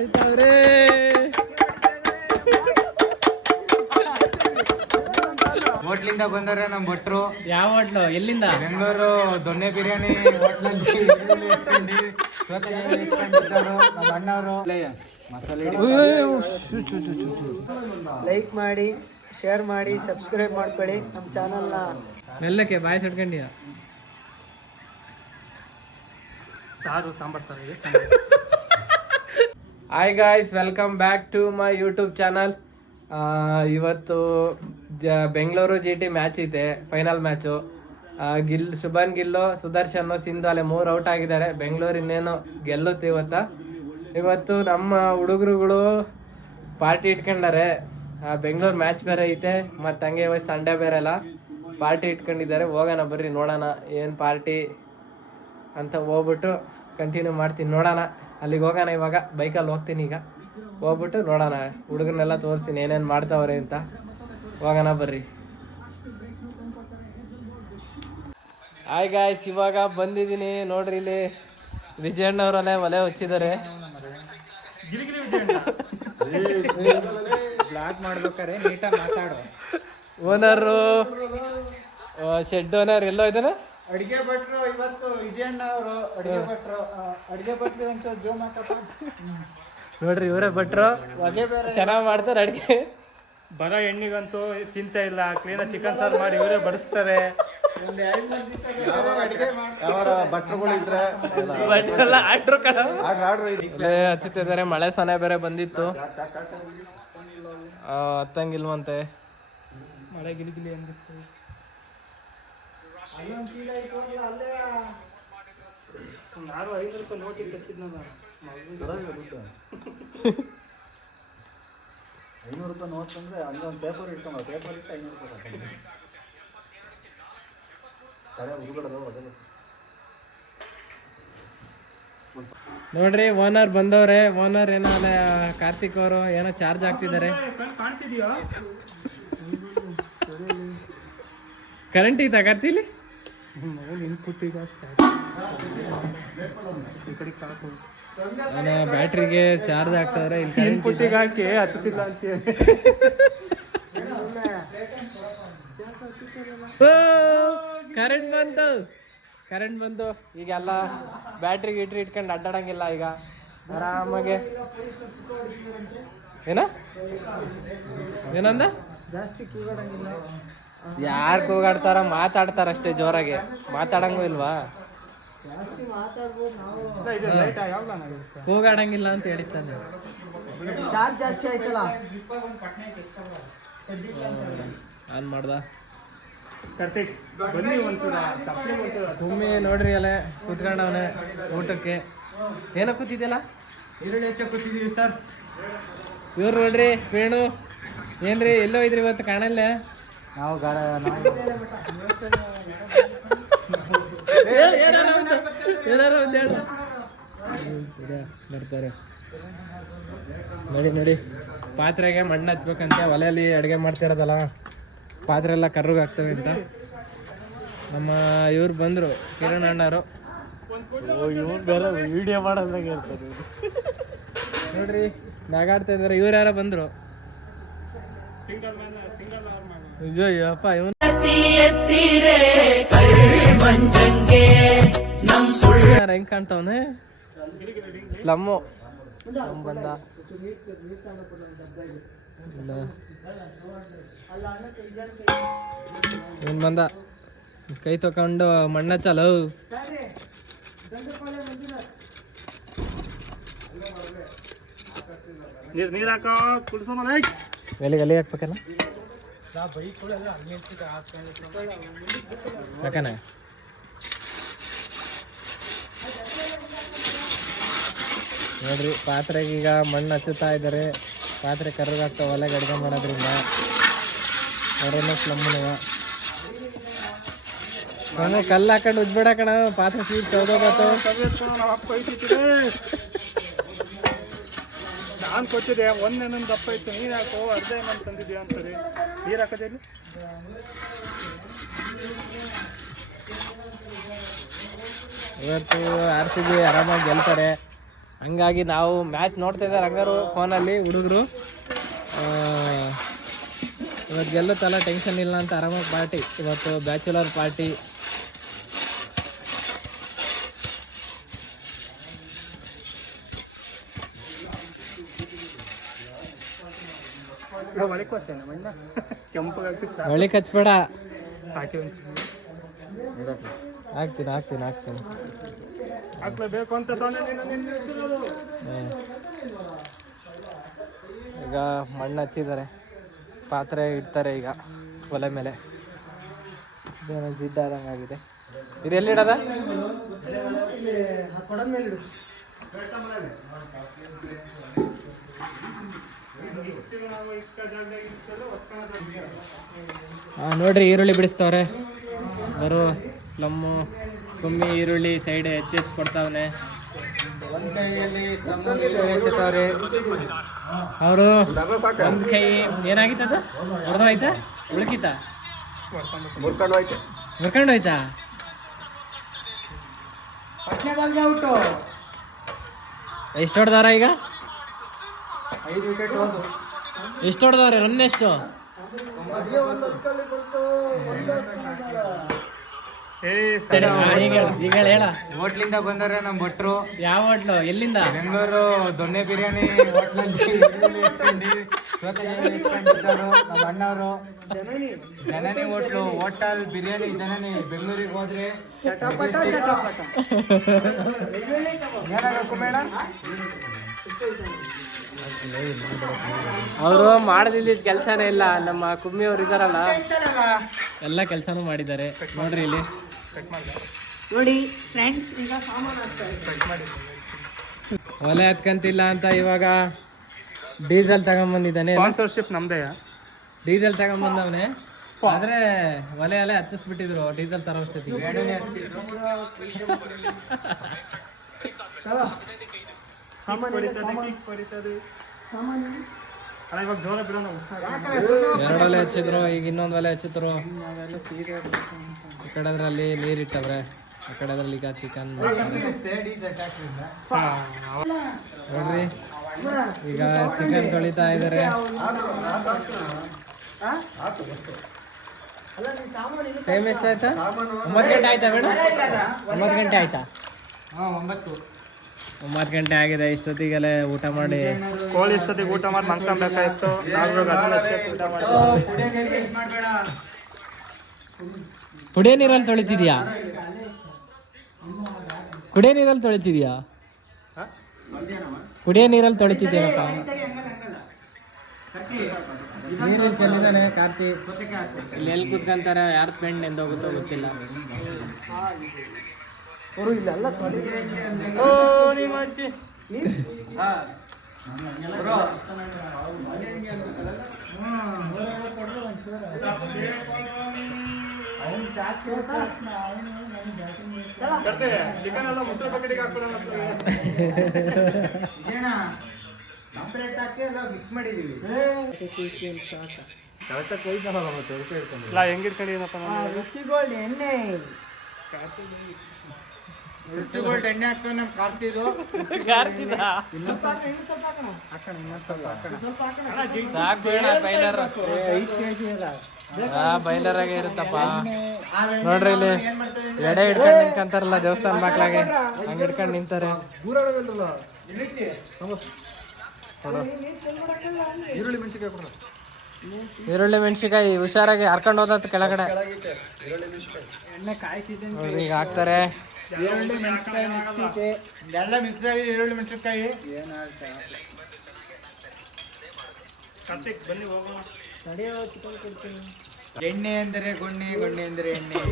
ಕರಿತಾವ್ರೆ. ಹೋಟ್ಲಿಂದ ಬಂದವ್ರೆ ನಮ್ಮ ಭಟ್ರು. ಯಾವ ಹೋಟ್ಲು? ಎಲ್ಲಿಂದ? ಬೆಂಗಳೂರು ದೊಣ್ಣೆ ಬಿರಿಯಾನಿ ಹೋಟ್ಲಲ್ಲಿ ನಮ್ಮ ಅಣ್ಣವರು ಮಸಾಲೆ. ಲೈಕ್ ಮಾಡಿ, ಶೇರ್ ಮಾಡಿ, ಸಬ್ಸ್ಕ್ರೈಬ್ ಮಾಡ್ಕೊಳ್ಳಿ ನಮ್ಮ ಚಾನಲ್ನ. ಮೆಲ್ಲಕ್ಕೆ ಬಾಯಿ ಸಡ್ಕೊಂಡಿಯ ಸಾರು ಸಾಂಬಾರ್ ತರ ಇದೆ. Hi guys, welcome back to my YouTube channel. ಇವತ್ತು ಬೆಂಗಳೂರು GT ಮ್ಯಾಚ್ ಇದೆ, ಫೈನಲ್ ಮ್ಯಾಚು. ಶುಭನ್ ಗಿಲ್ಲು, ಸುದರ್ಶನ್, ಸಿಂಧು ಅಲ್ಲೇ 3 ಔಟ್ ಆಗಿದ್ದಾರೆ. ಬೆಂಗಳೂರು ಇನ್ನೇನು ಗೆಲ್ಲುತ್ತೆ ಇವತ್ತು ನಮ್ಮ ಹುಡುಗರುಗಳು ಪಾರ್ಟಿ ಇಟ್ಕೊಂಡಾರೆ. ಬೆಂಗಳೂರು ಮ್ಯಾಚ್ ಬೇರೆ ಐತೆ, ಮತ್ತು ಹಂಗೆ ಇವತ್ತು ಸಂಡೇ ಬೇರೆ ಅಲ್ಲ, ಪಾರ್ಟಿ ಇಟ್ಕೊಂಡಿದ್ದಾರೆ. ಹೋಗೋಣ ಬರ್ರಿ, ನೋಡೋಣ ಏನು ಪಾರ್ಟಿ ಅಂತ. ಹೋಗ್ಬಿಟ್ಟು ಕಂಟಿನ್ಯೂ ಮಾಡ್ತೀನಿ, ನೋಡೋಣ. ಅಲ್ಲಿಗೆ ಹೋಗೋಣ. ಇವಾಗ ಬೈಕಲ್ಲಿ ಹೋಗ್ತೀನಿ, ಈಗ ಹೋಗ್ಬಿಟ್ಟು ನೋಡೋಣ. ಹುಡುಗರನ್ನೆಲ್ಲ ತೋರಿಸ್ತೀನಿ ಏನೇನು ಮಾಡ್ತಾವ್ರೆ ಅಂತ. ಹೋಗೋಣ ಬರ್ರಿ. ಹಾಯ್ ಗಾಯ್ಸ್, ಇವಾಗ ಬಂದಿದ್ದೀನಿ ನೋಡ್ರಿ. ಇಲ್ಲಿ ವಿಜಯಣ್ಣವರಲ್ಲೇ ಒಲೆ ಹಚ್ಚಿದ್ದಾರೆ. ಬ್ಲಾಗ್ ಮಾಡ್ಬೇಕಾರೆ ನೀಟಾಗಿ ಮಾತಾಡೋ. ಓನರು, ಶೆಡ್ ಓನರ್ ಎಲ್ಲೋ ಇದ್ದಾನೆ. ಅಡಿಗೆ ಭಟ್ರು ಇವತ್ತು ವಿಜಯಣ್ಣ ಅವರು ಅಡಿಗೆ ಭಟ್ರು. ಅಡಿಗೆ ಭಟ್ರು ಒಂಚೂರು ಜೋಮ್ ಹಾಕಪ್ಪ. ನೋಡ್ರಿ, ಇವರೇ ಭಟ್ರು, ಹೊಗೆ ಬೇರೆ ಚೆನ್ನಾಗಿ ಮಾಡ್ತಾರೆ ಅಡಿಗೆ. ಬರೋ ಎಣ್ಣಿಗಂತೂ ಚಿಂತೆ ಇಲ್ಲ, ಕ್ಲೀನಾಗಿ ಚಿಕನ್ ಸಾರು ಮಾಡಿ ಇವರೇ ಬಡಿಸ್ತಾರೆ. ಒಂದು 2-3 ದಿವಸ ಅಡಿಗೆ ಯಾವ ಭಟ್ರುಗಳು ಇದ್ರೆ ಭಟ್ರೆಲ್ಲ ಆಡ್ರು ಕಣ ಆರ್ಡ್ರ್ ಹಚ್ಚುತ್ತಿದ್ದಾರೆ. ಮಳೆ ಸನೆ ಬೇರೆ ಬಂದಿತ್ತು, ಹತ್ತಂಗಿಲ್ವಂತೆ. ಮಳೆ ಗಿಲಿಗಿಲಿ ಅಂದಿತ್ತು. ಅಲ್ಲೊಂದು ಚೀಲ ಇಟ್ಕೊಂಡ್ಲ ಅಲ್ಲೇ. ನಾನು 500 ರೂಪಾಯಿ ನೋಟ್ ಇಟ್ಟು ಹಚ್ಚಿದ್ನ. 500 ರೂಪಾಯಿ ನೋಟ್ ಅಂದ್ರೆ ಅಲ್ಲೊಂದು ಪೇಪರ್ ಇಟ್ಕೊಂಡು ಪೇಪರ್ ಇಟ್ಟು 500 ರೂಪಾಯಿ ನೋಡ್ರಿ, ಓನರ್ ಬಂದವ್ರೆ. ಓನರ್ ಏನೋ ಅಲ್ಲ, ಕಾರ್ತಿಕ್ ಅವರು ಏನೋ ಚಾರ್ಜ್ ಆಗ್ತಿದ್ದಾರೆ. ಕಾಣ್ತಿದ್ಯಾ? ಕರೆಂಟ್ ಐತಾ ಕಾರ್ತಿಲಿ? ಬ್ಯಾಟ್ರಿಗೆ ಚಾರ್ಜ್ ಆಗ್ತವ್ರೆ. ಇಲ್ಲಿ ಕರೆಂಟ್ ಪುಟ್ಟಿಗೆ ಹಾಕಿ ಹತ್ತುತ್ತಿಲ್ಲ ಅಂತ. ಕರೆಂಟ್ ಬಂತು. ಈಗೆಲ್ಲ ಬ್ಯಾಟ್ರಿ ಗಿಟ್ರಿ ಇಟ್ಕೊಂಡು ಅಡ್ಡಾಡಂಗಿಲ್ಲ. ಈಗ ಆರಾಮಾಗೆ ಏನಂದ ಜಾಸ್ತಿ ಕೂಗಾಡಂಗಿಲ್ಲ. ಯಾರು ಕೂಗಾಡ್ತಾರ? ಮಾತಾಡ್ತಾರಷ್ಟೇ, ಜೋರಾಗಿ ಮಾತಾಡಂಗೂ ಇಲ್ವಾ? ಜಾಸ್ತಿ ಮಾತಾಡ್ಬೋದು ನಾವು. ಕೂಗಾಡಂಗಿಲ್ಲ ಅಂತ ಹೇಳಿದ್ದಾನೆ. ಚಾರ್ಜ್ ಜಾಸ್ತಿ ಆಯ್ತಲ್ಲ. ಆನ್ ಮಾಡ್ದ. ಕಾರ್ತಿಕ್ ಬನ್ನಿ ಒಂಚೂರ ಭೂಮಿ ನೋಡ್ರಿ, ಅಲ್ಲೇ ಕೂತ್ಕೊಂಡವನೆ ಊಟಕ್ಕೆ. ಏನೋ ಕೂತಿದ್ಯಲ್ಲ? ಈರುಳ್ಳಿ ಹೆಚ್ಚು ಕೂತಿದ್ದೀವಿ ಸರ್. ಇವ್ರು ನೋಡ್ರಿ, ವೇಣು. ಏನ್ರಿ, ಎಲ್ಲೋ ಇದ್ರಿ ಇವತ್ತು? ಕಾಣಲ್ಲ. ನಾವು ಏನಾರು ಒಂದು ಹೇಳ. ಬರ್ತಾರೆ ನೋಡಿ. ಪಾತ್ರೆಗೆ ಮಣ್ಣು ಹಚ್ಬೇಕಂತೆ. ಒಲೆಯಲ್ಲಿ ಅಡುಗೆ ಮಾಡ್ತಿರೋದಲ್ಲ, ಪಾತ್ರೆ ಎಲ್ಲ ಕರ್ರಿಗೆ ಹಾಕ್ತವೆ ಅಂತ. ನಮ್ಮ ಇವ್ರು ಬಂದರು, ಕಿರಣ್ ಅಣ್ಣರು. ಇವ್ರು ಬೇರೆ ವಿಡಿಯೋ ಮಾಡೋದ್ರಾಗ ಇರ್ತಾರೆ. ನೋಡ್ರಿ, ನಗಾಡ್ತಾ ಇದ್ದಾರೆ. ಇವ್ರು ಯಾರೋ ಬಂದರು. ಅಯ್ಯಪ್ಪ, ಇವನು ಹೆಂಗ್ ಕಾಣ್ತಾವನೆ? ಸ್ಲಮ್ಮು ಬಂದ. ಇವನ್ ಬಂದ, ಕೈ ತಕೊಂಡು ಮಣ್ಣ ಚಲೋ. ನೀರು ಹಾಕೋ, ಕುಡಿಸೋಣ. ಎಲ್ಲಿಗೆ ಅಲ್ಲಿಗೆ ಹಾಕ್ಬೇಕಲ್ಲ ಯಾಕನ? ನೋಡ್ರಿ, ಪಾತ್ರೆಗೆ ಈಗ ಮಣ್ಣು ಹಚ್ಚುತ್ತಾ ಇದ್ದಾರೆ. ಪಾತ್ರೆ ಕರ್ಗಾಗ್ತಾವ ಒಲೆಗೆ ಅಡುಗೆ ಮಾಡೋದ್ರಿಂದ. ಅವರನ್ನ ಸ್ಲಮ್ಮನವ ಕಲ್ಲು ಹಾಕೊಂಡು ಉಜ್ಬೇಡ ಕಣ, ಪಾತ್ರೆ ಸೀಟ್ ತಗೋಬೇಕು. ನಾನು ಕೊಟ್ಟಿದ್ದೆ, ಒಂದೇನೊಂದು ದಪ್ಪ ಇತ್ತು, ನೀರು ಹಾಕೋ, ಅರ್ಧ ಏನಂತ ತಂದಿದ್ಯಾ ಅಂತಾರೆ. ನೀರು ಹಾಕೋದೇ ಇಲ್ಲಿ. ಇವತ್ತು RCB ಆರಾಮಾಗಿ ಗೆಲ್ತಾರೆ. ಹಂಗಾಗಿ ನಾವು ಮ್ಯಾಚ್ ನೋಡ್ತಾ ಇದ್ದಾರೆ ಹಂಗಾರು ಫೋನಲ್ಲಿ ಹುಡುಗರು. ಇವತ್ತು ಗೆಲ್ಲುತ್ತಲ್ಲ ಟೆನ್ಷನ್ ಇಲ್ಲ ಅಂತ ಆರಾಮಾಗಿ ಪಾರ್ಟಿ. ಇವತ್ತು ಬ್ಯಾಚುಲರ್ ಪಾರ್ಟಿ. ಒಳಗೆ ಹಚ್ಬೇಡ. ಹಾಕ್ತೀನಿ ಹಾಕ್ಲೇಬೇಕು ಅಂತ ಈಗ ಮಣ್ಣು ಹಚ್ಚಿದ್ದಾರೆ, ಪಾತ್ರೆ ಇಡ್ತಾರೆ ಈಗ ಒಲೆ ಮೇಲೆ. ಇದೇನೋ ಜಿಡ್ಡಾದಂಗೆ ಆಗಿದೆ. ಇದು ಎಲ್ಲಿಡದ? ನೋಡ್ರಿ ಈರುಳ್ಳಿ ಬಿಡಿಸ್ತವ್ರೆ. ಬರೋ ಪ್ಲಮ್ಮು ಕುಮ್ಮಿ ಈರುಳ್ಳಿ ಸೈಡ್ ಹೆಚ್ಚು ಕೊಡ್ತಾವನೆ. ಅವರು ಒಂದು ಕೈ ಏನಾಗಿತ್ತದ? ಹೊಡೆದೋಯ್ತಾ? ಉಳ್ಕಿತ? ಮುರ್ಕೊಂಡು ಹೋಯ್ತಾ? ಎಷ್ಟು ಹೊಡೆದಾರ ಈಗ? 5 ವಿಕೆಟ್ ಹೋದು. ಎಷ್ಟು ಹೊಡೆದವ್ರೆ? ರನ್ ಎಷ್ಟು? ಈಗ ಹೇಳ. ಹೋಟ್ಲಿಂದ ಬಂದರೆ ನಮ್ಮ ಭಟ್ರು. ಯಾವ ಹೋಟ್ಲು? ಎಲ್ಲಿಂದ? ಬೆಂಗಳೂರು ದೊಣ್ಣೆ ಬಿರಿಯಾನಿ ಹೋಟ್ಲಲ್ಲಿ ನಮ್ಮ ಅಣ್ಣವರು. ಜನನಿ ಹೋಟೆಲ್ ಬಿರಿಯಾನಿ ಜನನಿ. ಬೆಂಗಳೂರಿಗೆ ಹೋದ್ರೆ ಏನಾಗಬೇಕು ಮೇಡಮ್? ಅವರು ಮಾಡದಿದ್ದ ಕೆಲಸನೇ ಇಲ್ಲ. ನಮ್ಮ ಕುಮ್ಮಿ ಅವ್ರು ಇದಾರಲ್ಲ, ಎಲ್ಲ ಕೆಲಸನೂ ಮಾಡಿದ್ದಾರೆ. ನೋಡ್ರಿ ಇಲ್ಲಿ ನೋಡಿ ಫ್ರೆಂಡ್ಸ್, ಈಗ ಸಾಮಾನು ಒಲೆ ಹತ್ಕಂತಿಲ್ಲ ಅಂತ ಇವಾಗ ಡೀಸೆಲ್ ತಗೊಂಬಂದಿದ್ದಾನೆ. ಸ್ಪಾನ್ಸರ್ಶಿಪ್ ನಮ್ದೇ. ಡೀಸೆಲ್ ತಗೊಂಬಂದವನೆ, ಆದ್ರೆ ಒಲೆ ಅಲ್ಲೇ ಹಚ್ಚಿಸ್ಬಿಟ್ಟಿದ್ರು ಡೀಸೆಲ್ ತರೋ ಅಷ್ಟೊತ್ತಿಗೆ. ಎರಡು ಒಲೆ ಹಚ್ಚಿದ್ರು, ಈಗ ಇನ್ನೊಂದು ಒಲೆ ಹಚ್ಚಿದ್ರು. ಈ ಕಡೆದ್ರಲ್ಲಿ ನೀರಿಟ್ಟವ್ರೆ, ಆ ಕಡೆದ್ರಲ್ಲಿ ಈಗ ಚಿಕನ್ ನೋಡ್ರಿ. ಈಗ ಚಿಕನ್ ತೊಳಿತಾ ಇದಾರೆ. ಟೈಮ್ ಎಷ್ಟಾಯ್ತಾ? 9 ಗಂಟೆ ಆಯ್ತಾ ಮೇಡಮ್? 9 ಗಂಟೆ ಆಯ್ತಾ? 9 ಗಂಟೆ ಆಗಿದೆ. ಇಷ್ಟೊತ್ತಿಗೆಲ್ಲ ಊಟ ಮಾಡಿ ಕೋಳಿ ಇಷ್ಟೊತ್ತಿಗೆ ಊಟ ಮಾಡಿ ಮಲ್ಕೊಬೇಕಾಯ್ತು. ಕುಡಿಯೋ ನೀರಲ್ಲಿ ತೊಳಿತಿದ್ಯಾ? ಕುಡಿಯೋ ನೀರಲ್ಲಿ ತೊಳಿತಿದ್ಯಾ? ಕುಡಿಯೋ ನೀರಲ್ಲಿ ತೊಳಿತಿದ್ಯೇನಪ್ಪ? ನೀರಲ್ಲಿ ಚೆಲ್ಲಿದಾನೆ ಕಾರ್ತಿ. ಇಲ್ಲಿ ಎಲ್ಲಿ ಕುತ್ಕೊಂತಾರೆ, ಯಾರು ಫ್ರೆಂಡ್ ಎಂದೋಗುತ್ತೋ ಗೊತ್ತಿಲ್ಲ. ಚಿಕನ್ ಎಲ್ಲ ಮೊಸರು ಬಕೆಟಿಗೆ ಹಾಕ್ಬಿಡೋಣ. ಮಿಕ್ಸ್ ಮಾಡಿದೀವಿ. ಹೆಂಗಿಟ್ಕೊಂಡಿದ್ದೀನಪ್ಪ ನಾನು? ರುಚಿಗೋಲ್ಡ್ ಎಣ್ಣೆ ಹಾಕ್ತಾವ ನಮ್ ಕಾರ್ತಿದು. ಬೈಲರ್ ಆಗಿ ಇರುತ್ತಪ್ಪ. ನೋಡ್ರಿ ಇಲ್ಲಿ ಎಡೆ ಹಿಡ್ಕೊಂಡು ನಿಂತ್ಕೊಂತಾರಲ್ಲ ದೇವಸ್ಥಾನ ಬಾಕ್ಲಾಗೆ, ಹಂಗ ಹಿಡ್ಕೊಂಡು ನಿಂತಾರೆ. ಈರುಳ್ಳಿ ಮೆಣಸಿಕಾಯಿ ಹುಷಾರಾಗಿ ಹರ್ಕೊಂಡು ಹೋದತ್ ಕೆಳಗಡೆ. ನೋಡ್ರಿ ಈಗ ಹಾಕ್ತಾರೆ. ಈರುಳ್ಳಿ ಮೆಣಸಿನಕಾಯಿ ಮಿಕ್ಸಿಗೆ ಎಲ್ಲ ಮಿಕ್ಸ್ ಆಗಿ ಈರುಳ್ಳಿ ಮೆಣಸಿನಕಾಯಿ. ಎಣ್ಣೆ ಅಂದರೆ ಗೊಣ್ಣೆ, ಗೊಣ್ಣೆ ಅಂದರೆ ಎಣ್ಣೆ.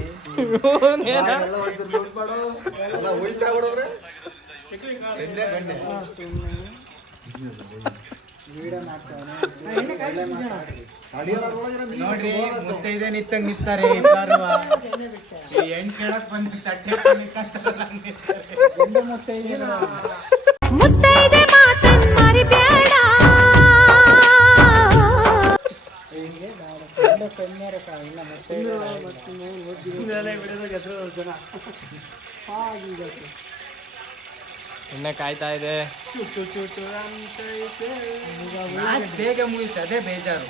ನೋಡ್ರಿ ಮುತ್ತೈದೆ ನಿತ್ತಂಗ್ ನಿತ್ತಾರೆ. ಹೆಣ್ ಕೇಳಕ್ ಬಂದು ತಟ್ಟೆ ಮುತ್ತೈದೆ ಮಾತನ್ ಮರಿಬೇಡ. ಎಣ್ಣೆ ಕಾಯ್ತಾ ಇದೆ. ಬೇಗ ಮುಗಿತು, ಅದೇ ಬೇಜಾರು.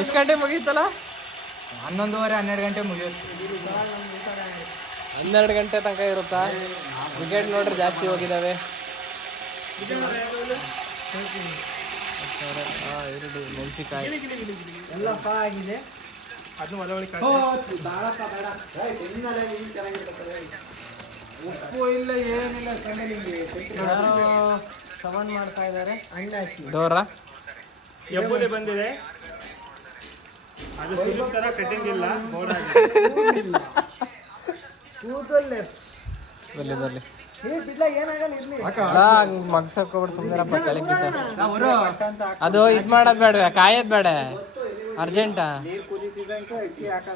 ಎಷ್ಟು ಗಂಟೆ ಮುಗೀತಲ್ಲ? 11:30 12 ಗಂಟೆ ಮುಗಿಯುತ್ತೆ. 12 ಗಂಟೆ ತನಕ ಇರುತ್ತಾ? ವಿಕೆಟ್ ನೋಡ್ರೆ ಜಾಸ್ತಿ ಹೋಗಿದ್ದಾವೆ. 2 ಮೆಣಸಿಕಾಯಿ ಎಲ್ಲ ಆಗಿದೆ. ಅದನ್ನು ಒಲೆ ಒಳಗೆ ಉಪ್ಪು ಇಲ್ಲ ಏನಿಲ್ಲ. ಸವನ್ ಮಾಡ್ತಾ ಇದ್ದಾರೆ. ಅಣ್ಣ ಹಾಕಿ ಡೋರ ಎಬ್ಬುಲಿ ಬಂದಿದೆ. ಅದು ಸುಲಿದ ಥರ ಕಟ್ಟಿಂಗ್ ಇಲ್ಲ, ಬೋರ್ಡ್ ಬಲ್ಲಿ ಮಗ್ಸಕ್ ಹೋಗ್ಬಿಟ್ಟು ಸುಮ್ಮನೆ ಕೆಳಗಿದ್ದ. ಅದು ಇದ್ ಮಾಡೋದ್ ಬೇಡ, ಕಾಯೋದ್ ಬೇಡ, ಅರ್ಜೆಂಟಾ.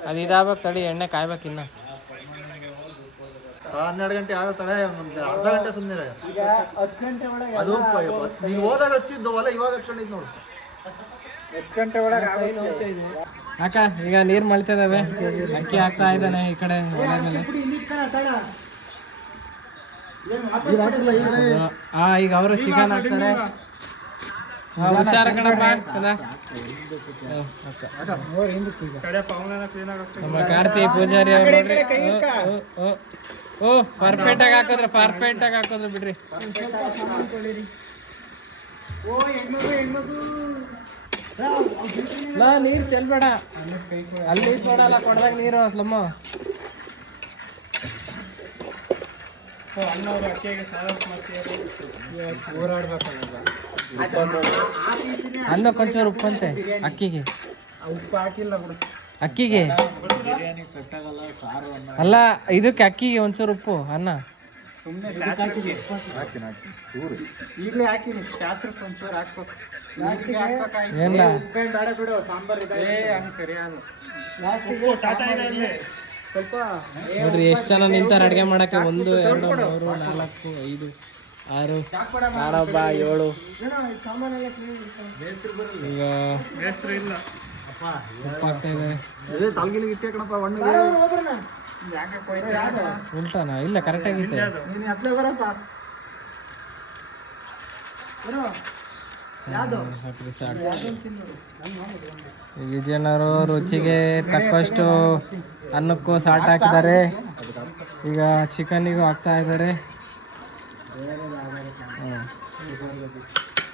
ಅದು ಇದಾಗ್ಬೇಕು, ತಡಿ, ಎಣ್ಣೆ ಕಾಯ್ಬೇಕು ಇನ್ನ. 12 ಗಂಟೆ ಆಗತ್ತಡೆ, ಅರ್ಧ ಗಂಟೆ ಸುಮ್ಮನೆ. ಈಗ 10 ಗಂಟೆ ಒಳಗೆ ಅದು ನೀನು ಹೋದಾಗ ಹಚ್ಚಿದ್ದು ಅಲ್ಲ, ಇವಾಗ ಹಚ್ಕೊಂಡಿದ್ದು ನೋಡು. 10 ಗಂಟೆ ಒಳಗೆ ಆಗುತ್ತೆ ಇದು. ಅಕ್ಕ ಈಗ ನೀರ್ ಮಳ್ತಿದಾವೆ, ಅಕ್ಕಿ ಹಾಕ್ತಾ ಇದ್ದಾನೆ ಈ ಕಡೆ ಒಲೆ ಮೇಲೆ. ಈಗ ಅವರು ಚಿಕನ್ ಹಾಕ್ತಾರೆ. ಹುಷಾರ ಕಣಪ್ಪ. ಕಡೆ ಪವನ ಕ್ಲೀನ್ ಆಗುತ್ತೆ. ನಮ್ಮ ಕಾರ್ತಿ ಪೂಜಾರಿ ಅವ್ರು ನೋಡ್ರಿ. ಓ ಪರ್ಫೆಕ್ಟ್ ಆಗಿ ಹಾಕಿದ್ರೆ, ಪರ್ಫೆಕ್ಟ್ ಆಗಿ ಹಾಕಿದ್ರೆ ಬಿಡ್ರಿ. ನೀರು ಚೆಲ್ಬೇಡ, ಅಲ್ಲಿ ಕೊಡಲ್ಲ, ಕೊಡದಾಗ ನೀರು ಸ್ಲಮ್ಮ. ಅಣ್ಣವರು ಅಕ್ಕಿಗೆ ಸಾಲ ಮಾಡ್ತೀವಿ, ಅನ್ನ ಕೊಂಚೂರು ಉಪ್ಪಂತೆ ಅಕ್ಕಿಗೆ. ಉಪ್ಪು ಹಾಕಿಲ್ಲ ಬಿಡು. ಅಕ್ಕಿಗೆ ಅಲ್ಲ, ಇದಕ್ಕೆ ಅಕ್ಕಿಗೆ ಒಂಚೂರು ಉಪ್ಪು. ಅನ್ನ ಸುಮ್ಮನೆ ಈಗಲೇ ಹಾಕಿನಿ, ಶಾಸ್ತ್ರಕ್ಕೆ ಒಂಚೂರು ಹಾಕ್ಬೇಕು. ಏನಿಲ್ಲ, ಬೇಡ ಬಿಡು, ಸಾಂಬಾರ್ ಇದೆ. ಹಂಗೆ ಸರಿಯಾದ ಸ್ವಲ್ಪ ನೋಡ್ರಿ ಎಷ್ಟು ಜನ ನಿಂತಾರೆ ಅಡುಗೆ ಮಾಡಕ್ಕೆ. 1 2 3 4 5 6 ನಾನೊಬ್ಬ 7. ಈಗ ಇಲ್ಲ ಉಪ್ಪು ಹಾಕ್ತಾ ಇದೆ. ತಲ್ಗಿಲಿಗೆ ಇಟ್ಟೆ ಕಣಪ್ಪ, ಉಲ್ಟಾನ ಇಲ್ಲ, ಕರೆಕ್ಟಾಗಿತ್ತೆ. ನೀನು ಅಪ್ಲೈ ಬರಪ್ಪ. ವಿಜಯನವರು ರುಚಿಗೆ ತಕ್ಕಷ್ಟು ಅನ್ನಕ್ಕೂ ಸಾಟ್ ಹಾಕಿದ್ದಾರೆ. ಈಗ ಚಿಕನ್ನಿಗೂ ಹಾಕ್ತಾ ಇದ್ದಾರೆ.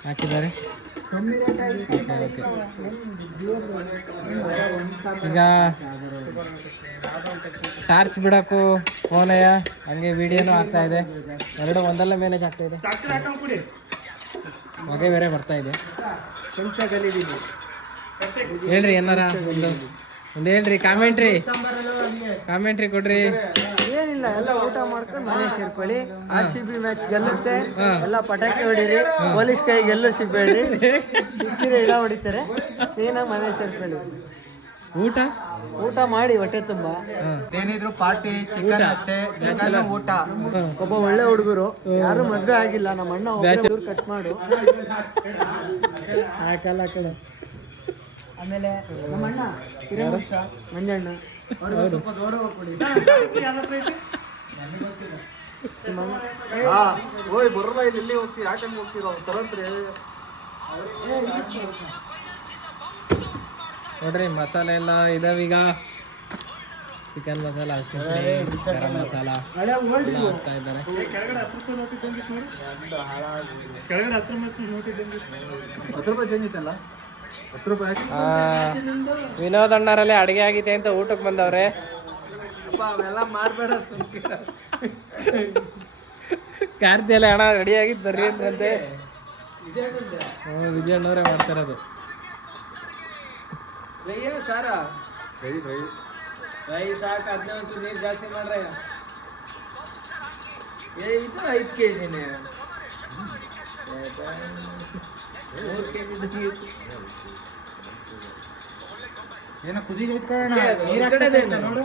ಹಾಕಿದ್ದಾರೆ. ಈಗ ಟಾರ್ಚ್ ಬಿಡೋಕ್ಕೂ ಫೋನಯ್ಯ, ಹಂಗೆ ವಿಡಿಯೋನೂ ಆಗ್ತಾ ಇದೆ. 2 ಒಂದಲ್ಲ ಮ್ಯಾನೇಜ್ ಆಗ್ತಾ ಇದೆ. ಹೊಗೆ ಬೇರೆ ಬರ್ತಾ ಇದೆ. ಹೇಳ್ರಿ ಏನಾರ ಒಂದು ಹೇಳ್ರಿ, ಕಾಮೆಂಟ್ರಿ ಕೊಡ್ರಿ. ಏನಿಲ್ಲ, ಎಲ್ಲ ಊಟ ಮಾಡ್ಕೊಂಡು ಮನೆ ಸೇರ್ಕೊಳ್ಳಿ. RCB ಮ್ಯಾಚ್ ಗೆಲ್ಲುತ್ತೆ, ಎಲ್ಲ ಪಟಾಕಿ ಹೊಡೀರಿ, ಪೊಲೀಸ್ ಕೈ ಗೆಲ್ಲು ಸಿಗ್ಬೇಡ್ರಿ, ಸಿಕ್ಕಿರಿ ಇಡ ಹೊಡಿತಾರೆ. ಏನಾಗ ಮನೆ ಸೇರ್ಕೊಳ್ಳಿ. ಊಟ ಮಾಡಿ ಹೊಟ್ಟೆ ತುಂಬಾ. ಏನಿದ್ರು ಪಾರ್ಟಿ ಚಿಕನ್ ಅಷ್ಟೇ, ಚಿಕನ್ ಊಟ. ಒಬ್ಬ ಒಳ್ಳೆ ಹುಡುಗರು, ಯಾರು ಮದ್ವೆ ಆಗಿಲ್ಲ, ನಮ್ಮ ಅಣ್ಣ ಕಟ್ ಮಾಡು. ಆಮೇಲೆ ನಮ್ಮ ಅಣ್ಣ ಹಿರೇಮಂಶ ಮಂಜಣ್ಣ ಅವ್ರಿಗೆ ಸ್ವಲ್ಪ ಗೌರವ ಕೊಡಿ. ಓಯ್ ಬರೋಲ್ಲ, ಇಲ್ಲಿ ಹೋಗ್ತೀವಿ, ಆ ಟೈಮ್ ಹೋಗ್ತೀರೋ ತರಂತ್ರಿ. ನೋಡ್ರಿ ಮಸಾಲೆ ಎಲ್ಲ ಇದಾವೀಗ. ಚಿಕನ್ ಮಸಾಲ, ಅರಿಶಿನ ಪುಡಿ, ಗರಂ ಮಸಾಲ ಹಾಕ್ತಾ ಇದ್ದಾರೆ. ಕೆಳಗಡೆ 10 ರೂಪಾಯಿ ಚೇಂಜ್ ಇತ್ತಲ್ಲ, 10 ರೂಪಾಯಿ ಹಾಕಿ. ವಿನೋದ್ ಅಣ್ಣರಲ್ಲಿ ಅಡುಗೆ ಆಗಿದೆ ಅಂತ ಊಟಕ್ಕೆ ಬಂದವ್ರೆ. ಅವೆಲ್ಲ ಮಾಡಬೇಡ, ಕಾರ್ತಿ ಎಲ್ಲ ಹಣ ರೆಡಿ ಆಗಿದ್ದು ಬರ್ರಿ ಅಂತಂತೆ. ವಿಜಯಣ್ಣವರೇ ಮಾಡ್ತಾರದು. ಸಾರ ರೈ ಸಾಕು, 15 ನೀರು ಜಾಸ್ತಿ ಮಾಡ್ರೆ. 5 kg ಏನೋ ಕುದಿಗೆ ಇಟ್ಕೊಳ್ಳೋಣ. ನೀರು ನೋಡು.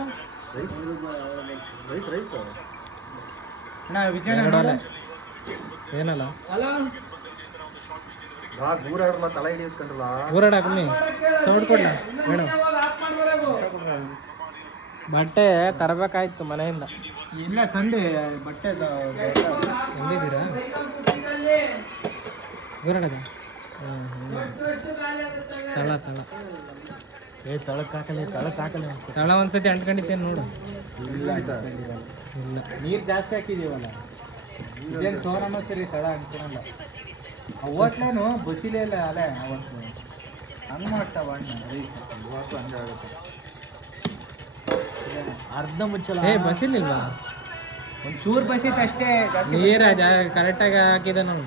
ರೈಸ್ ಅಣ್ಣ ವಿಜಯಣ್ಣ ಏನಲ್ಲ ಊರಾಡಲ್ಲ, ತಲೆ ಹಿಡಿಯುತ್ತಲ್ಲ. ಊರಾಡ ಕಮ್ಮಿ ಸೌಂಡ್ ಕೊಡ್ಲ ಮೇಡಮ್. ಬಟ್ಟೆ ತರಬೇಕಾಯ್ತು ಮನೆಯಿಂದ. ಇಲ್ಲ ತಂದೆ ಬಟ್ಟೆ ತಂದಿದ್ದೀರಾ ಗುರಡದ ತಳ ತಳ ತಳಕ್ಕೆ ತಳ ಒಂದ್ಸತಿ ಅಂಟ್ಕೊಂಡಿತ್ತೇನು ನೋಡು. ಇಲ್ಲ ನೀರು ಜಾಸ್ತಿ ಹಾಕಿದೀವಲ್ಲ ಇದೇನು ಸೋನಮ್ಮ ಸರಿ ತಳ ಅನ್ಕೊಳಲ್ಲ. ಹೋಟ್ಲೇನು ಬಸಿಲೇ ಇಲ್ಲ ಅಲ್ಲೇ ಅವತ್ತು ಹಂಗೆ ಮಾಡ್ತಾವ ಅಣ್ಣ ರೈಸ್ ಇವತ್ತು ಹಂಗೆ ಆಗುತ್ತೆ. ಅರ್ಧ ಮುಚ್ಚಲ ಬಸಿಲಿಲ್ವಾ? ಒಂಚೂರು ಬಸಿತ್ತು ಅಷ್ಟೇ ಜಾಸ್ತಿ ನೀರ ಕರೆಕ್ಟಾಗಿ ಹಾಕಿದೆ ನಾವು.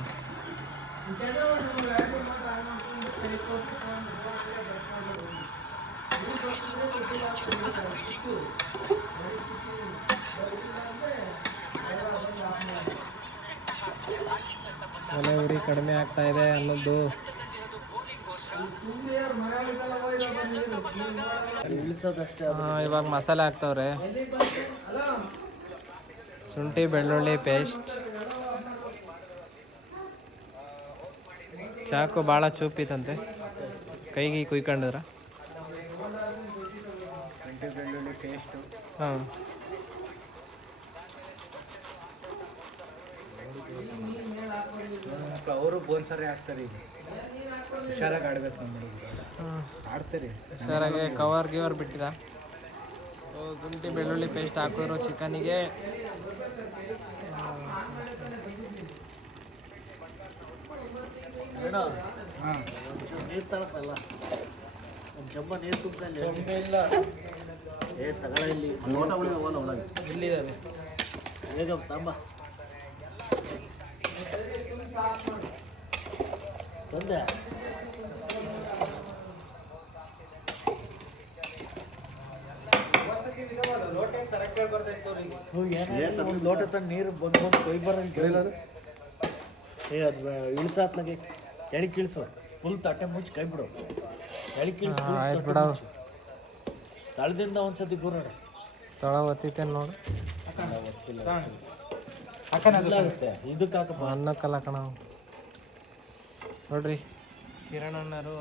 ಒಲೆ ಉರಿ ಕಡಿಮೆ ಆಗ್ತಾ ಇದೆ ಅನ್ನೋದು. ಇವಾಗ ಮಸಾಲೆ ಹಾಕ್ತವ್ರೆ. ಶುಂಠಿ ಬೆಳ್ಳುಳ್ಳಿ ಪೇಸ್ಟ್. ಚಾಕು ಭಾಳ ಚೂಪಿತಂತೆ, ಕೈಗೆ ಕುಯ್ಕೊಂಡಿದ್ರ. ಬೆಳ್ಳುಳ್ಳಿ ಪೇಸ್ಟು ಹಾಂ ಅವರು ಬೋನ್ಸರಿ ಹಾಕ್ತಾರೆ. ಈಗ ಹುಷಾರಾಗಿ ಆಡ್ಬೇಕು ನಮ್ಮ ಆಡ್ತಾರೆ. ಹುಷಾರಾಗಿ ಕವರ್ ಗಿವರ್ ಬಿಟ್ಟಿದ. ಶುಂಠಿ ಬೆಳ್ಳುಳ್ಳಿ ಪೇಸ್ಟ್ ಹಾಕಿದ್ರು ಚಿಕನಿಗೆ. ಹಾಂ ನೀರು ತಗೊಳಲ್ಲ ಒಂದು ಚಂಬ ನೀರು ತುಂಬ್ಕೊಂಡು ಇಲ್ಲ ತಗೊಳ ಇಲ್ಲಿ ಇಲ್ಲಿದ್ದಾವೆ. ಬೇಗ ತಂಬ ತಂದೆ ಲೋಟ ತಂದು ನೀರು ಬಂದು ಕೊಯ್ ಬರೋದು. ಅದು ಇಳಿಸಾತ್ಲಾಗೆ ಎಳಿ ಕೀಳ್ಸು. ಫುಲ್ ತಟ್ಟೆ ಮುಚ್ಚಿ ಕೈ ಬಿಡು. ಎಳಿ ಕೀಳ್ಸು. ಆಯ್ತು ಬಿಡ. ತಳದಿಂದ ಒಂದ್ಸತಿ ಗುರಾಡ ತಳ ಒತ್ತಿತ್ತೇನು ನೋಡು. ಆಗುತ್ತೆ ಇದಕ್ಕೆ ಹಾಕಪ್ಪ. ಅನ್ನಕ್ಕಲ್ಲ ಕಣ ನೋಡ್ರಿ. ಕಿರಣ್ ಅಣ್ಣರು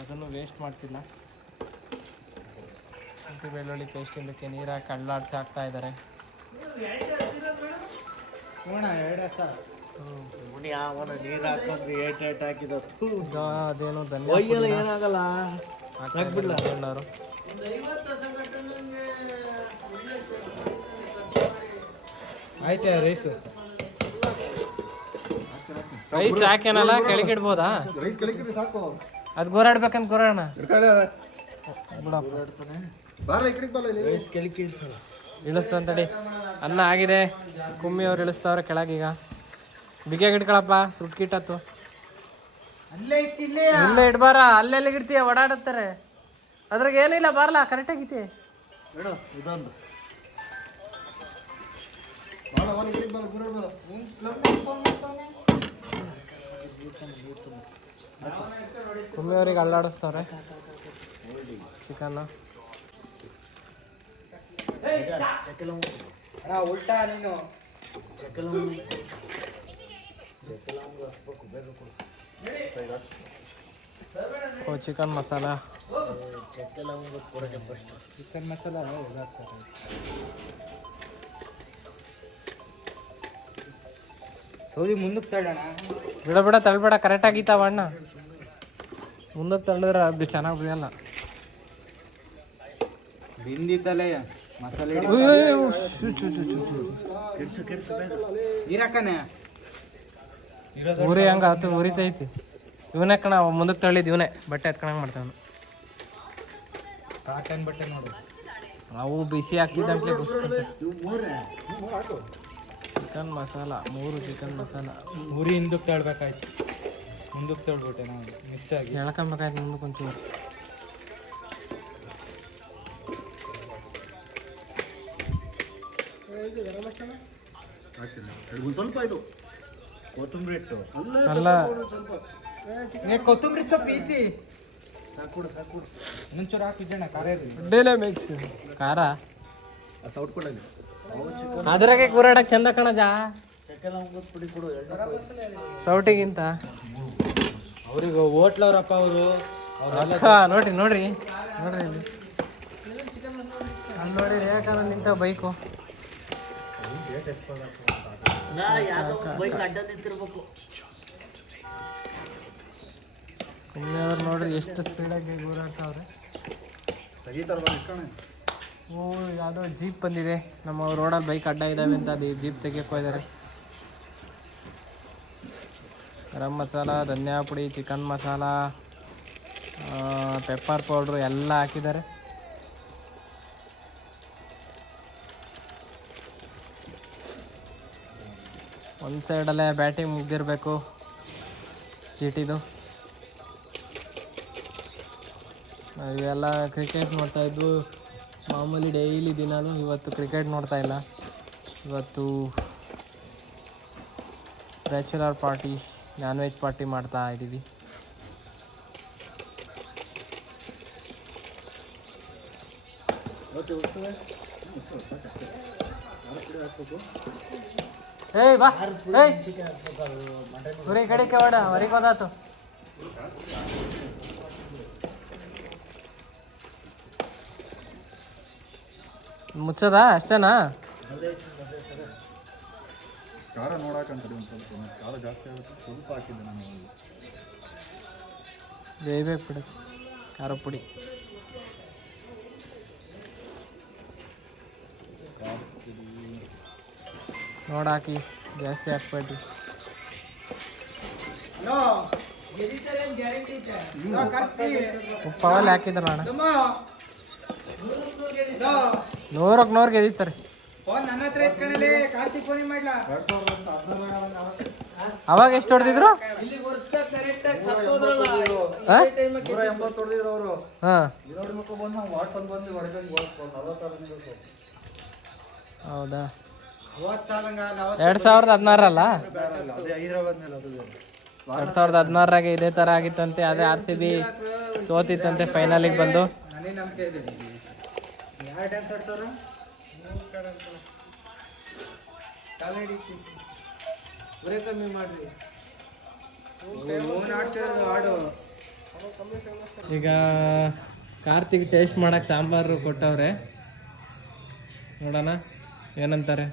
ಅದನ್ನು ವೇಸ್ಟ್ ಮಾಡ್ತಿಲ್ಲ. ಶುಂಠಿ ಬೆಳ್ಳುಳ್ಳಿ ಪೇಸ್ಟ್ ಇದಕ್ಕೆ ನೀರು ಹಾಕಿ ಅಳ್ಳಾಡಿಸಿ ಹಾಕ್ತಾ ಇದ್ದಾರೆ. ಅವನ ನೀರು ಹಾಕೊಂಡ್ರಿ ಏಟ್ ಹಾಕಿದ ಅದೇನು ಧನ್ಯ ಏನಾಗಲ್ಲ. ಅವರು ಆಯ್ತಾ ರೈಸು ರೈಸ್ ಹಾಕೇನಲ್ಲ ಕೆಳಗಿಡ್ಬೋದಾ? ರೈಸ್ ಕೆಳಗಿಟ್ಟು ಸಾಕು. ಅದು ಗೋರಾಡ್ಬೇಕಂತ ಗೋರಾಡೋಣ ರೈಸ್ ಕೆಳಗೆ ಇಳಿಸಲ್ಲ. ಇಳಿಸ್ತಂತಡಿ. ಅನ್ನ ಆಗಿದೆ. ಕುಮ್ಮಿ ಅವ್ರು ಇಳಿಸ್ತವ್ರೆ ಕೆಳಗೀಗ. ಬಿಗಿಯಾಗಿ ಇಟ್ಕೊಳಪ್ಪ, ಸುಟ್ಕಿಟ್ಟತ್ತು. ಇಲ್ಲೇ ಇಡ್ಬಾರ, ಅಲ್ಲೆಲ್ಲಿ ಇಡ್ತೀಯ ಓಡಾಡುತ್ತಾರೆ. ಅದ್ರಾಗ ಏನಿಲ್ಲ ಬಾರ್ಲಾ, ಕರೆಕ್ಟಾಗೈತಿ. ಇದೊಂದು ಕುಮ್ಮಿ ಅವ್ರಿಗೆ ಅಲ್ಲಾಡಿಸ್ತವ್ರೆ ಚಿಕನ್. ಉಲ್ಟಾ ನೀನು chicken masala. Chicken masala Saudi ಮುಂದಕ್ಕೆ ತಳ್ಳೋಣ. ಬಿಡ ಬಿಡ ತಳ್ಬೇಡ, ಕರೆಕ್ಟ್ ಆಗಿತ್ತಾವ ಅಣ್ಣ. ಮುಂದಕ್ಕೆ ತಳ್ಳಿದ್ರೆ ಅದು ಚೆನ್ನಾಗಿ ಬಿಡಲ್ಲ. ಬಿಂದಿತ್ತಲೇ ಮಸಾಲೆ ನೀರಕ್ಕನೆ ಉರಿ ಹಂಗ ಆತು, ಉರಿತೈತಿ. ಇವನೇ ಕಣ ಮುಂದಕ್ಕೆ ತಳ್ಳಿದ್ ಇವನೇ. ಬಟ್ಟೆ ಎತ್ಕೊಂಡಂಗೆ ಮಾಡ್ತಾವ. ಕಾಟನ್ ಬಟ್ಟೆ ನೋಡು. ಅವು ಬಿಸಿ ಹಾಕಿದಂಟ್ಲೆ ಚಿಕನ್ ಮಸಾಲ. 3 ಚಿಕನ್ ಮಸಾಲ. ಉರಿ ಹಿಂದಕ್ಕೆ ತಳ್ಬೇಕಾಯ್ತು. ಮುಂದಕ್ಕೆ ತಳ್ಬಿಟ್ಟೆ ನಾವು ಮಿಸ್ ಆಗಿ. ಎಳ್ಕೊಬೇಕಾಯ್ತು ಮುಂದಕ್ಕೆ ಒಂಚೂರು. ಸ್ವಲ್ಪ ಇದು ಕೊತ್ತಂಬರಿ ಇಟ್ಟು ಅಲ್ಲ ಕೊತ್ತಂಬರಿ ಸೊಪ್ಪು ಐತಿ. ಸಾಕುಡು ಸಾಕುಡು ಮುಂಚೂರು ಹಾಕಿದ್ದಣ್ಣ ಖಾರ ಡೇಲೆ ಮಿಕ್ಸ್ ಖಾರ. ಸೌಟ್ ಕೊಡಲಿ ಅದ್ರಾಗೆ ಕೂರಾಡಕ್ ಚಂದ ಕಣಜ. ಚಕ್ಕೆಲ್ಲ ಪುಡಿ ಕೊಡು. ಸೌಟಿಗಿಂತ ಅವ್ರಿಗೆ ಹೋಟ್ಲವ್ರಪ್ಪ ಅವರು. ನೋಡ್ರಿ ನೋಡ್ರಿ ನೋಡ್ರಿ ಇಲ್ಲಿ. ಅನ್ನ ನೋಡಿ ರೇಖಾನ ನಿಂತ ಬೈಕು ಅವ್ರು ನೋಡ್ರಿ ಎಷ್ಟು ಸ್ಪೀಡಾಗಿ ಓಡಾಡ್ತಾವ್ರೆ. ಓ ಯಾವುದೋ ಜೀಪ್ ಬಂದಿದೆ. ನಮ್ಮ ರೋಡಲ್ಲಿ ಬೈಕ್ ಅಡ್ಡ ಇದ್ದಾವೆ ಅಂತ ಅದು ಜೀಪ್ ತೆಗಿಯಕ್ಕೆ ಹೋಗಿದ್ದಾರೆ. ಗರಂ ಮಸಾಲ, ಧನಿಯಾ ಪುಡಿ, ಚಿಕನ್ ಮಸಾಲ, ಪೆಪ್ಪರ್ ಪೌಡ್ರು ಎಲ್ಲ ಹಾಕಿದ್ದಾರೆ. ಒಂದು ಸೈಡಲ್ಲೇ ಬ್ಯಾಟಿಂಗ್ ಮುಗ್ದಿರಬೇಕು GTದು. ಇವೆಲ್ಲ ಕ್ರಿಕೆಟ್ ನೋಡ್ತಾ ಇದ್ವು ಮಾಮೂಲಿ ಡೈಲಿ ದಿನಾನು. ಇವತ್ತು ಕ್ರಿಕೆಟ್ ನೋಡ್ತಾ ಇಲ್ಲ, ಇವತ್ತು bachelor party, non veg party ಮಾಡ್ತಾ ಇದ್ದೀವಿ. ಏಯ್ ಬಾ, ಏಯ್ ಹೊರ ಈ ಕಡೆಗೆ ಹೊಡ, ಹೊರಗೆ ಹೋದಾತು. ಮುಚ್ಚದ ಅಷ್ಟೇನಾ? ಖಾರ ನೋಡಾಕಂತಡಿ ಒಂದು ಸ್ವಲ್ಪ ಖಾರ ಜಾಸ್ತಿ ಆಗುತ್ತೆ, ಸ್ವಲ್ಪ ಹಾಕಿದ್ದೆ ನಾನು. ಬೇಯ್ಬೇಕು ಬಿಡು ಖಾರ ಪುಡಿ. ನೋಡಾಕಿ ಜಾಸ್ತಿ ಹಾಕ್ಬೇಡ್ರಿ. ಉಪ್ಪು ಅವಲ್ಲಿ ಹಾಕಿದ್ರ ಅಣ್ಣ, 100ಕ್ಕೆ 100 ಗೆದಿತಾರೆ. ಅವಾಗ ಎಷ್ಟು ಹೊಡೆದಿದ್ರು? ಹೌದಾ? 2016 2016ರಾಗೆ ಇದೇ ತರ ಆಗಿತ್ತಂತೆ. ಅದೇ RCB ಸೋತಿತ್ತಂತೆ ಫೈನಲಿಗೆ ಬಂದು. ಈಗ ಕಾರ್ತಿಕ್ ಟೇಸ್ಟ್ ಮಾಡಕ್ ಸಾಂಬಾರು ಕೊಟ್ಟವ್ರೆ, ನೋಡೋಣ ಏನಂತಾರೆ.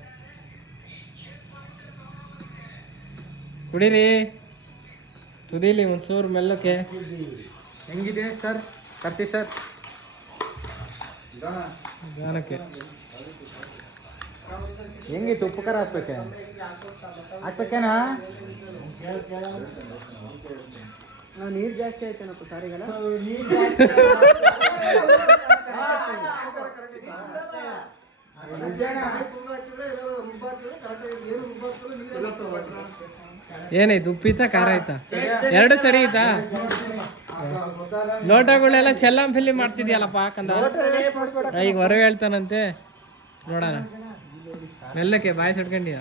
ಕುಡೀರಿ, ತುದೀಲಿ ಒಂಚೂರು ಮೆಲ್ಲಕ್ಕೆ. ಹೆಂಗಿದೆ ಸರ್ ಕಾರ್ತಿ ಸರ್? ಗಾನಕ್ಕೆ ಹೆಂಗಿತ್ತು? ಉಪ್ಪು ಖಾರ ಹಾಕ್ಬೇಕೇನಾ? ನೀರು ಜಾಸ್ತಿ ಆಯ್ತೇನಪ್ಪ ಸಾರಿಗೆಲ್ಲ. ಏನೈತು? ಉಪ್ಪಿತ್ತಾ ಖಾರ ಆಯ್ತಾ? ಎರಡು ಸರಿ ಐತಾ? ಲೋಟಗಳೆಲ್ಲ ಚೆಲ್ಲಂ ಫಿಲ್ಲಿ ಮಾಡ್ತಿದ್ಯಲ್ಲಪ್ಪ ಕಂದ. ಈಗ ಹೊರಗೆ ಹೇಳ್ತಾನಂತೆ, ನೋಡೋಣ ಮೆಲ್ಲಕ್ಕೆ ಬಾಯಿ ಸಟ್ಕೊಂಡಿಯ.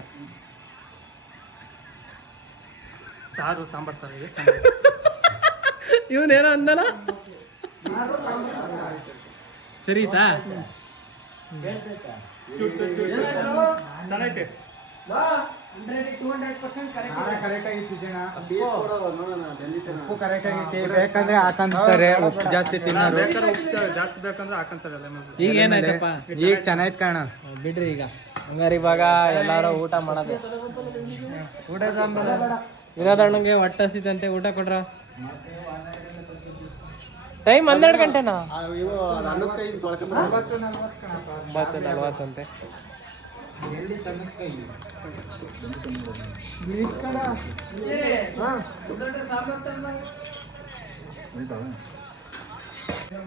ಸಾರು ಸಾಂಬಾರ್ ತರ ಇದೆ. ಇವನೇನೋ ಅಂದಲ್ಲ, ಸರಿತಾ? ಉಪ್ಪು ಕರೆಕ್ಟ್ ಆಗೈತಿ. ಬೇಕಂದ್ರೆ ಹಾಕಂತಾರೆ, ಉಪ್ಪು ಜಾಸ್ತಿ ತಿನ್ನೋರು. ಜಾಸ್ತಿ ಬೇಕಂದ್ರೆ ಹಾಕಂತಾರೆ. ಈಗ ಏನಾಯ್ತಪ್ಪ? ಈಗ ಚೆನ್ನಾಯ್ತು ಕಾಣ. ಬಿಡ್ರಿ ಈಗ. ಹಂಗಾರೆ ಇವಾಗ ಎಲ್ಲಾರು ಊಟ ಮಾಡೋದು. ಊಟದ ವಿನೋದಣ್ಣಂಗೆ ಹೊಟ್ಟೆ ಹಸಿತಂತೆ, ಊಟ ಕೊಡ್ರ. ಟೈಮ್ 12 ಗಂಟೆನಾ? 9:40 ಅಂತೆ.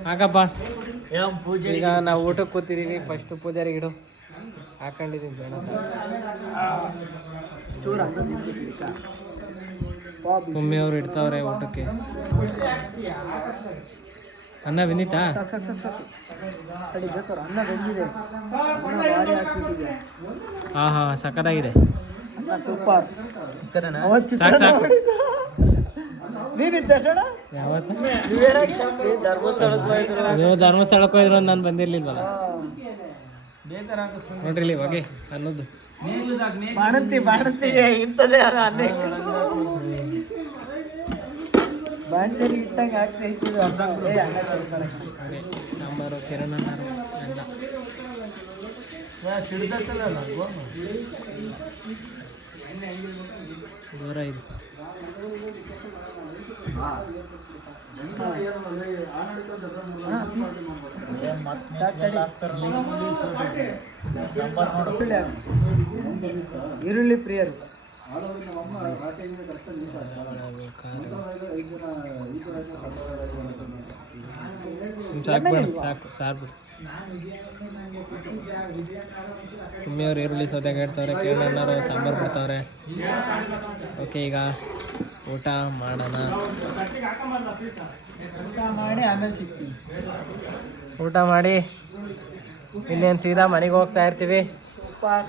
ಹಾಕಪ್ಪ. ಈಗ ನಾವು ಊಟಕ್ಕೆ ಕೂತಿದೀವಿ. ಫಸ್ಟ್ ಪೂಜಾರಿಗೆ ಇಡು ಹಾಕೊಂಡಿದೀವಿ. ಬೇಡ ಮಮ್ಮಿ ಅವ್ರು ಇಡ್ತಾವ್ರೆ ಊಟಕ್ಕೆ. ಅನ್ನ ಬೆಂದಿತ್ತಾ? ಅನ್ನ ಬೆಂದಿದೆ, ಹಾ ಹಾ ಸಖತ್ತಾಗಿದೆ. ಸೂಪರ್. ಸಾಕು ಸಾಕು. ಯಾವತ್ತು ನೀವು ಧರ್ಮಸ್ಥಳಕ್ಕೆ ಹೋಯ್ದ್ರು ನಾನು ಬಂದಿರ್ಲಿಲ್ವಲ್ಲ. ನೋಡ್ರಿ ಇಲ್ಲಿ ಹೊಗೆ ಅನ್ನೋದು ಬಾಣತಿ ಇಂಥದೇ ಬಾಣಸರಿ ಇಟ್ಟಂಗೆ ಆಗ್ತಾ ಇತ್ತು. ಸಾಂಬಾರು ಕಿರಣ ಎಲ್ಲ ದೂರ ಇದೆ. ಈರುಳ್ಳಿ ಪ್ರಿಯರು. ಸಾಕು ಸಾಕು. ಕುಮ್ಮಿಯವ್ರು ಈರುಳ್ಳಿ ಸೌದೆಗೆ ಇಡ್ತವ್ರೆ, ಕೇಳಣ್ಣರು ಸಾಂಬಾರು ಬಿಡ್ತವ್ರೆ. ಓಕೆ, ಈಗ ಊಟ ಮಾಡೋಣ. ಊಟ ಮಾಡಿ ಆಮೇಲೆ ಸಿಗ್ತೀವಿ. ಊಟ ಮಾಡಿ ಇನ್ನೇನು ಸೀದಾ ಮನೆಗೆ ಹೋಗ್ತಾ ಇರ್ತೀವಿ. ಸೂಪರ್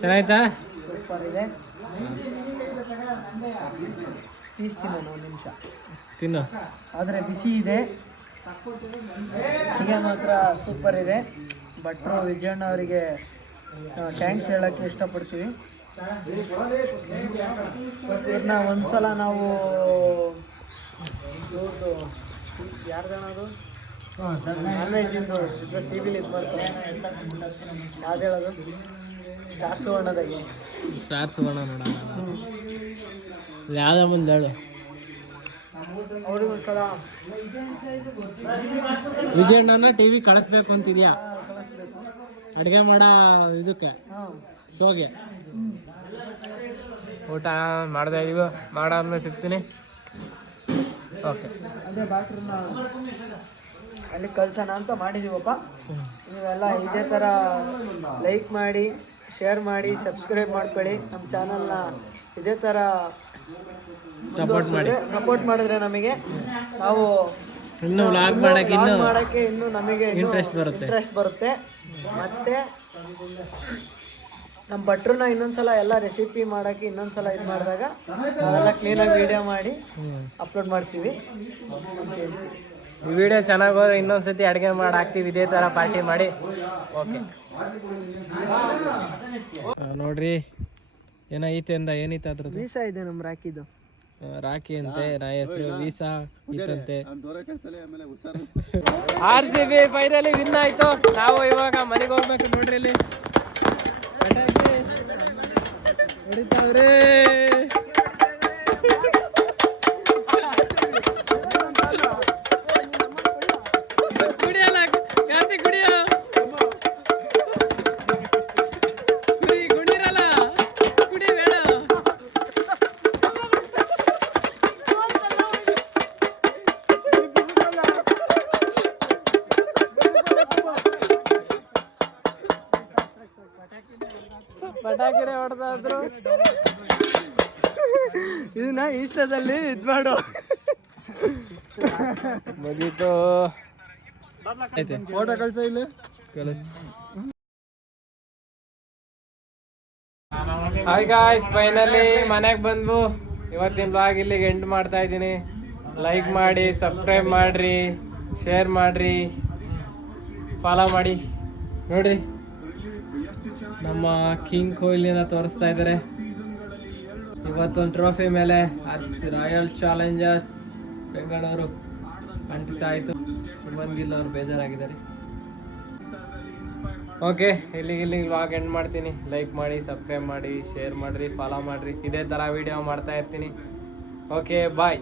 ಚೆನ್ನಾಯ್ತಾ? ಸೂಪರ್ ಇದೆ. ಪೀಸ್ ತಿನ್ನೋಣ ಒಂದು ನಿಮಿಷ. ತಿನ್ನು. ಆದರೆ ಬಿಸಿ ಇದೆ. ಈಗ ಮಾತ್ರ ಸೂಪರ್ ಇದೆ. ಭಟ್ರು ವಿಜಯಣ್ಣ ಅವರಿಗೆ ಥ್ಯಾಂಕ್ಸ್ ಹೇಳೋಕ್ಕೆ ಇಷ್ಟಪಡ್ತೀವಿ. ಇವ್ರನ್ನ ಒಂದ್ಸಲ ನಾವು ಯಾರ್ದಣದು ನಾನ್ ವೆಜ್ ಇಂದು ಟಿ ವಿಲಿ ಇದು ಮಾಡ್ತಾರೆ, ಯಾವ್ದು ಹೇಳೋದು, ಸ್ಟಾರ್ ಸುವರ್ಣದಾಗೆ. ಸ್ಟಾರ್ ಸುವರ್ಣ ನೋಡೋಣ. ಯಾವುದೋ ಮುಂದೆ ಹೇಳು. ಅವ್ರಿಗೆ ಒಂದ್ಸಲ ವಿಜಯಣ್ಣನ ಟಿ ವಿ ಕಳಿಸ್ಬೇಕು ಅಂತಿದ್ಯಾ? ಕಳಿಸ್ಬೇಕು. ಅಡುಗೆ ಮಾಡೋ ಇದಕ್ಕೆ, ಹಾಂ, ಶೋಗೆ. ಊಟ ಮಾಡ್ದೆ ಇದೀವಿ, ಮಾಡಾದ್ಮೇಲೆ ಸಿಗ್ತೀನಿ. ಓಕೆ, ಅದೇ ಡಾಕ್ಟ್ರನ್ನ ಅಲ್ಲಿ ಕಳ್ಸೋಣ ಅಂತ ಮಾಡಿದ್ದೀವಪ್ಪ. ನೀವೆಲ್ಲ ಇದೇ ಥರ ಲೈಕ್ ಮಾಡಿ, ಶೇರ್ ಮಾಡಿ, ಸಬ್ಸ್ಕ್ರೈಬ್ ಮಾಡ್ಕೊಳ್ಳಿ. ನಮ್ಮ ಚಾನಲ್ನ ಇದೇ ಥರ ಸಪೋರ್ಟ್ ಮಾಡಿದ್ರೆ ನಮಗೆ ನಾವು ಇನ್ನು ವ್ಲಾಗ್ ಮಾಡೋಕ್ಕೆ ಇನ್ನೂ ನಮಗೆ ಇಂಟ್ರೆಸ್ಟ್ ಬರುತ್ತೆ. ಮತ್ತು ನಮ್ಮ ಭಟ್ರನ್ನ ಇನ್ನೊಂದ್ಸಲ ಎಲ್ಲ ರೆಸಿಪಿ ಮಾಡೋಕ್ಕೆ ಇನ್ನೊಂದ್ಸಲ ಇದು ಮಾಡಿದಾಗ ನಾವೆಲ್ಲ ಕ್ಲೀನಾಗಿ ವೀಡಿಯೋ ಮಾಡಿ ಅಪ್ಲೋಡ್ ಮಾಡ್ತೀವಿ ಅಂತ ಹೇಳ್ತೀವಿ. ಈ ವಿಡಿಯೋ ಚೆನ್ನಾಗಿ ಹೋದ್ರೆ ಇನ್ನೊಂದ್ಸತಿ ಅಡುಗೆ ಮಾಡಿ ಹಾಕ್ತೀವಿ, ಇದೇ ಥರ ಪಾರ್ಟಿ ಮಾಡಿ. ಓಕೆ, ನೋಡ್ರಿ ಏನೈತೆ ಅಂದ. ಏನೈತೆ ಅದ್ರದ್ದು? ವೀಸಾ ಇದೆ ನಮ್ಮ ರಾಕಿದು. ರಾಖಿ ಅಂತೆ, ನಾ ಹೆಸರು ವೀಸಾ ಇತ್ತಂತೆ. RCB ಫೈನಲಿ ವಿನ್ ಆಯ್ತು. ನಾವು ಇವಾಗ ಮನೆಗೆ ಹೋಗ್ಬೇಕು. ನೋಡ್ರಿ ಇಲ್ಲಿ ಹೊಡಿತಾವ್ರೆ. ಕುಡಿಯಲ್ಲ ಕಾರ್ತಿಕ್, ಕುಡಿಯ ಗುಂಡಿರಲ್ಲ, ಕುಡಿ ಬೇಡ. ಪಟಾಕಿನೇ ಹೊಡೆದಾದ್ರು. ಇದನ್ನ ಇಷ್ಟದಲ್ಲಿ ಇದು ಮಾಡು. ಮುಗೀತು. ಫೋಟೋ ಕಳ್ಸ ಇಲ್ಲಿ. ಹಾಯ್ ಗಾಯ್ಸ್, ಫೈನಲಿ ಮನೆಗೆ ಬಂದ್ವು. ಇವತ್ತಿನ ಬ್ಲಾಗ್ ಇಲ್ಲಿಗೆ ಎಂಡ್ ಮಾಡ್ತಾ ಇದ್ದೀನಿ. ಲೈಕ್ ಮಾಡಿ, ಸಬ್ಸ್ಕ್ರೈಬ್ ಮಾಡಿರಿ, ಶೇರ್ ಮಾಡಿರಿ, ಫಾಲೋ ಮಾಡಿ. ನೋಡ್ರಿ ನಮ್ಮ ಕಿಂಗ್ ಕೊಹ್ಲಿನ ತೋರಿಸ್ತಾ ಇದ್ದಾರೆ. ಇವತ್ತೊಂದು ಟ್ರೋಫಿ ಮೇಲೆ ರಾಯಲ್ ಚಾಲೆಂಜರ್ಸ್ ಬೆಂಗಳೂರು ಅಂಟಿಸಾಯಿತು. ಶುಭನ್ ಗಿಲ್ ಅವರು ಬೇಜಾರಾಗಿದ್ದಾರೆ. ಓಕೆ, ಇಲ್ಲಿಗೆ ವ್ಲಾಗ್ ಎಂಡ್ ಮಾಡ್ತೀನಿ. ಲೈಕ್ ಮಾಡಿ, ಸಬ್ಸ್ಕ್ರೈಬ್ ಮಾಡಿ, ಶೇರ್ ಮಾಡಿರಿ, ಫಾಲೋ ಮಾಡಿರಿ. ಇದೇ ಥರ ವೀಡಿಯೋ ಮಾಡ್ತಾ ಇರ್ತೀನಿ. ಓಕೆ, ಬಾಯ್.